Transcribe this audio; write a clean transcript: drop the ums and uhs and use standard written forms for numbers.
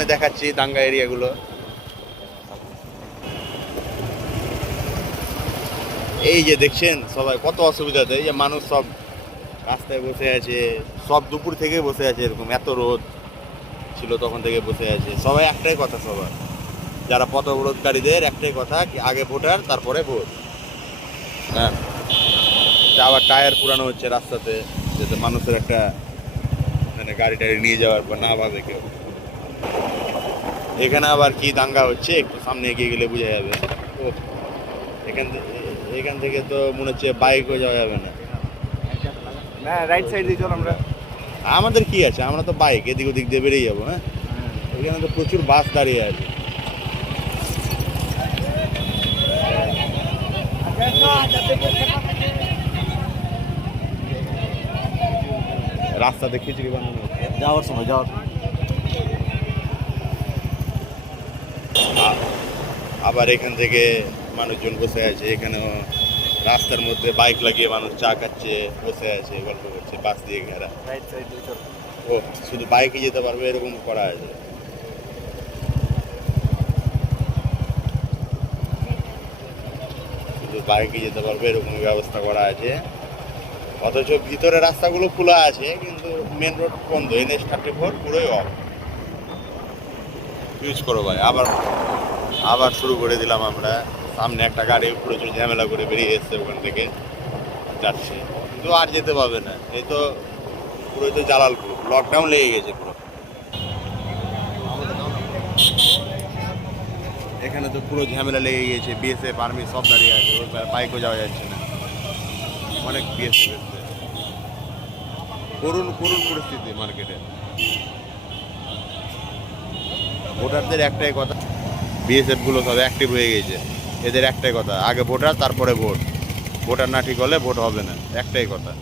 সামনে দেখাচ্ছি দাঙ্গা এরিয়াগুলো। এই যে দেখছেন সবাই কত অসুবিধাতে, এই যে মানুষ সব রাস্তায় বসে আছে, সব দুপুর থেকে বসে আছে, এরকম এত রোদ ছিল তখন থেকে বসে আছে। সবাই একটাই কথা, সবার যারা পথ অবরোধকারীদের একটাই কথা, আগে ভোটার তারপরে ভোট। হ্যাঁ, আবার টায়ার পুরানো হচ্ছে রাস্তাতে, যাতে মানুষের একটা মানে গাড়ি টাড়ি নিয়ে যাওয়ার পর না ভাবে কেউ। এখানে আবার কি দাঙ্গা হচ্ছে একটু সামনে এগিয়ে গেলে বোঝা যাবে। ও এখান থেকে তো মনে হচ্ছে বাইকও যাওয়া যাবে না। না, রাইট সাইড দিয়ে চল আমরা। আমাদের কি আছে, আমরা তো বাইক এদিক ওদিক দিয়ে বেরিয়ে যাবো। হ্যাঁ, এখানে তো প্রচুর বাস দাঁড়িয়ে আছে। রাস্তাতে খিচুড়ি বানানো হচ্ছে যাওয়ার সময় আবার এখান থেকে মানুষজন বসে আছে, এখানেও রাস্তার মধ্যে বাইক লাগিয়ে মানুষ চা খাচ্ছে, বসে আছে, গল্প করছে, বাস দিয়ে ঘেরা। রাইট সাইড দিয়ে চল। ও শুধু বাইকে যেতে পারবে এরকম করা আছে। শুধু বাইকে যেতে পারবে এরকম ব্যবস্থা করা আছে। অথচ ভিতরে রাস্তাগুলো খোলা আছে, কিন্তু মেন রোড বন্ধ। NH-34 পুরোই অফ। ইউজ করো ভাই। আবার শুরু করে দিলাম আমরা। সামনে একটা গাড়ি প্রচুর ঝামেলা করে বেরিয়ে এসছে, ওখান থেকে যাচ্ছে, কিন্তু আর যেতে পারবে না। এই তো পুরোই তো জালালপুর, লকডাউন লেগে গেছে পুরো। এখানে তো পুরো ঝামেলা লেগে গেছে, BSF আর্মি সব দাঁড়িয়ে আছে, ওই বাইকও যাওয়া যাচ্ছে না। অনেক BSF এসছে। করুণ পরিস্থিতি মার্কেটে। ভোটারদের একটাই কথা, BSF গুলো সব অ্যাক্টিভ হয়ে গেছে। এদের একটাই কথা, আগে ভোটার তারপরে ভোট। ভোটার না ঠিক হলে ভোট হবে না, একটাই কথা।